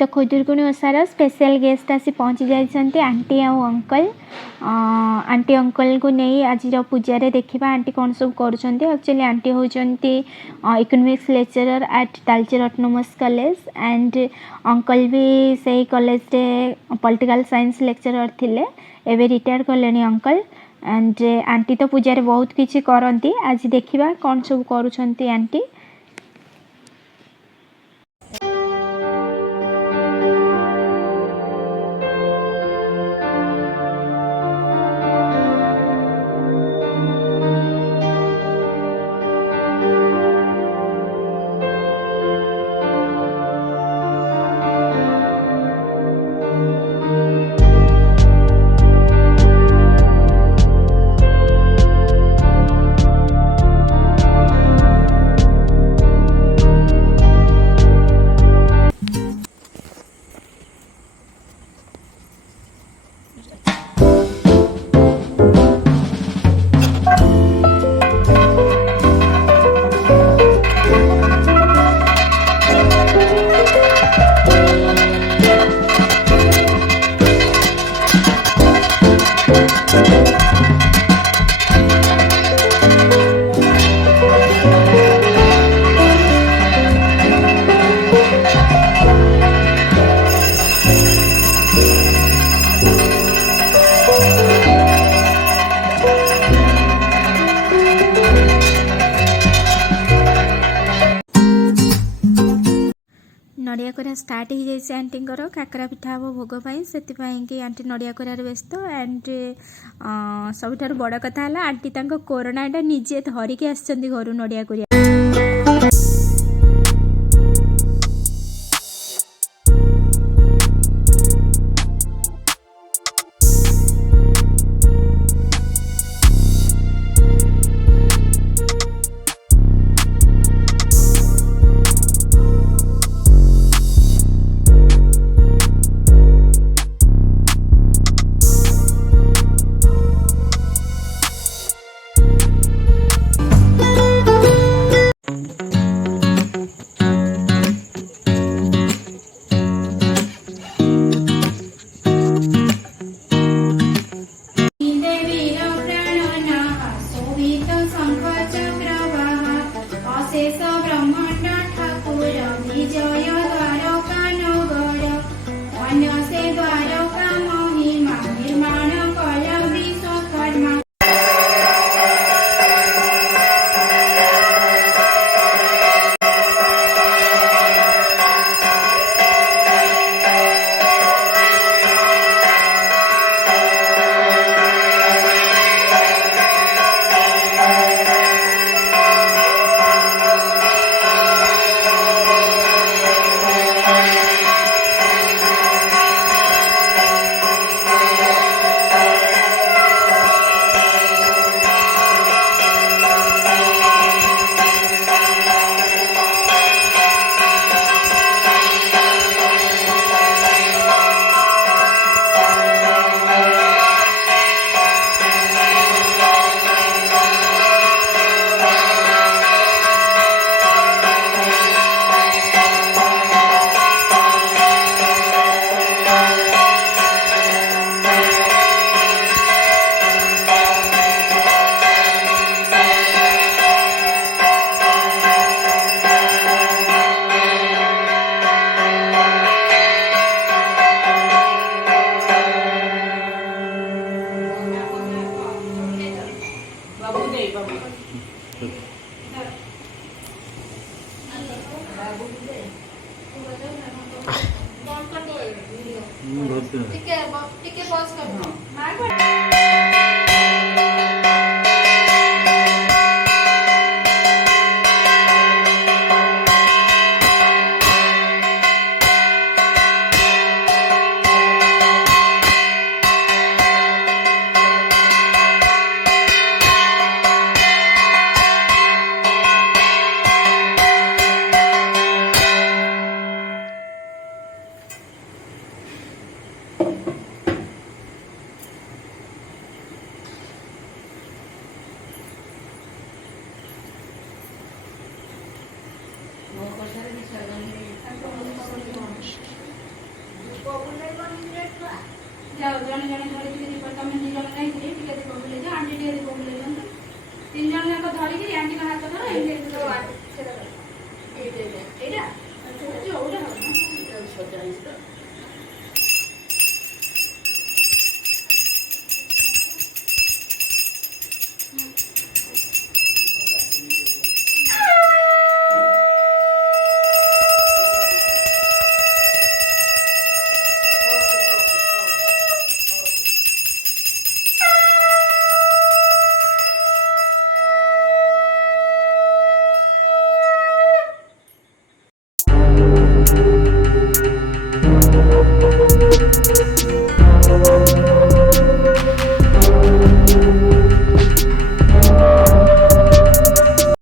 तो खुदुरकुणी ओसार special guest आसी पहुँची जाइछन्ति आंटी आ अंकल। आंटी अंकल को नहीं आज पूजा रे देखा आंटी कौन सब करुँच। एक्चुअली आंटी होती economics lecturer at Talcher autonomous college and uncle भी सही कॉलेज रे पॉलिटिकल साइंस लेक्चरर थिले। एवं रिटायर कले अंकल एंड आंटी तो पूजा रे बहुत किसी करती। आज देखा कौन सब करुँच आंटी। नड़िया कोरा स्टार्ट हो जाए आंटी काकरा पिठा हम भोग से कि आंटी नड़िया कोरार व्यस्त एंड सब बड़ कथा है आंटी कोरोना निजे धरिकी आसछन्ती घर नड़िया कोरिया। ଟିକେ ପॉज कर जने धरिकी दीप तुम दी जन नहीं टिके दीप बुले आंटी टिके दीप बुले तीन जन जाक धरिकी आंटी का हाथ धर